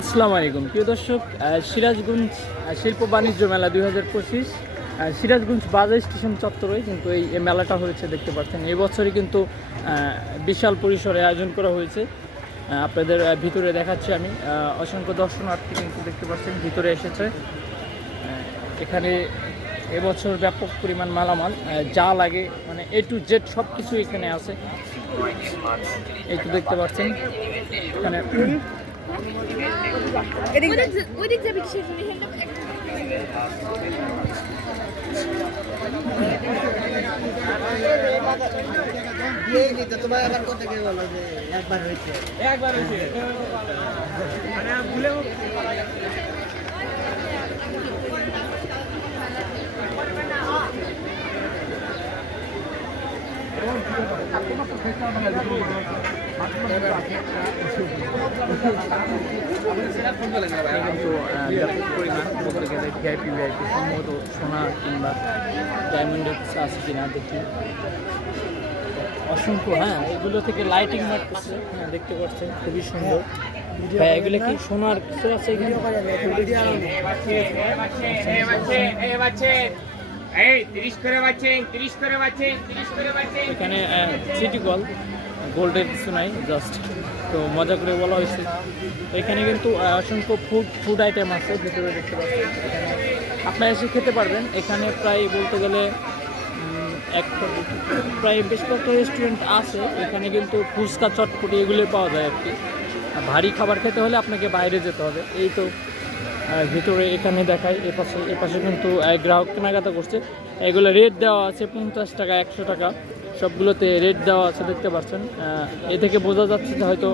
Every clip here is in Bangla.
আসসালামু আলাইকুম প্রিয় দর্শক, সিরাজগঞ্জ শিল্প বাণিজ্য মেলা 2025 সিরাজগঞ্জ বাজার স্টেশন চত্বরে কিন্তু এই মেলাটা হয়েছে। দেখতে পাচ্ছেন এই বছরই কিন্তু বিশাল পরিসরে আয়োজন করা হয়েছে। আপনাদের ভিতরে দেখাচ্ছি আমি। অসংখ্য দর্শনার্থী কিন্তু দেখতে পাচ্ছেন ভিতরে এসেছে। এখানে এবছর ব্যাপক পরিমাণ মালামাল যা লাগে, মানে A to Z সব কিছু এখানে আছে। এই তো দেখতে পাচ্ছেন এখানে ওইদিক যাবি কিসের জন্য? তোমার আবার কোথা থেকে বলো যে একবার হয়েছে কিন্তু ব্যাপক পরিমাণ বলতে গেলে ভিআইপি সম্ভবত সোনা কিংবা ডায়মন্ডের আছে কিনা দেখি। অসংখ্য, এগুলো থেকে লাইটিং মারতেছে। দেখতে পাচ্ছেন খুবই সুন্দর। এগুলো কি সোনার কিছু আছে এখানে? এখানে সিটি গোল্ডের কিছু নাই, জাস্ট তো মজা করে বলা হয়েছে। এখানে কিন্তু অসংখ্য ফুড আইটেম আছে ভিতরে দেখতে পাচ্ছেন। এখানে আপনারা এসে খেতে পারবেন। এখানে প্রায় বলতে গেলে প্রায় বেশ কয়েকটা রেস্টুরেন্ট আছে। এখানে কিন্তু ফুচকা চটপটি এগুলো পাওয়া যায় আর কি। ভারী খাবার খেতে হলে আপনাকে বাইরে যেতে হবে। এই তো ভিতরে এখানে দেখায়, এপাশে কিন্তু গ্রাহক কেনাকাটা করছে। এগুলো রেট দেওয়া আছে 50 টাকা, 100 টাকা, সবগুলোতে রেট দেওয়া আছে দেখতে পাচ্ছেন। এ থেকে বোঝা যাচ্ছে যে হয়তো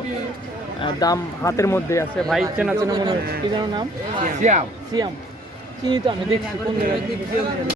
দাম হাতের মধ্যে আছে। ভাই চেনা মনে হচ্ছে, কি যেন নাম? সিয়াম। চিনি তো, আমি দেখছি কোন জায়গায়।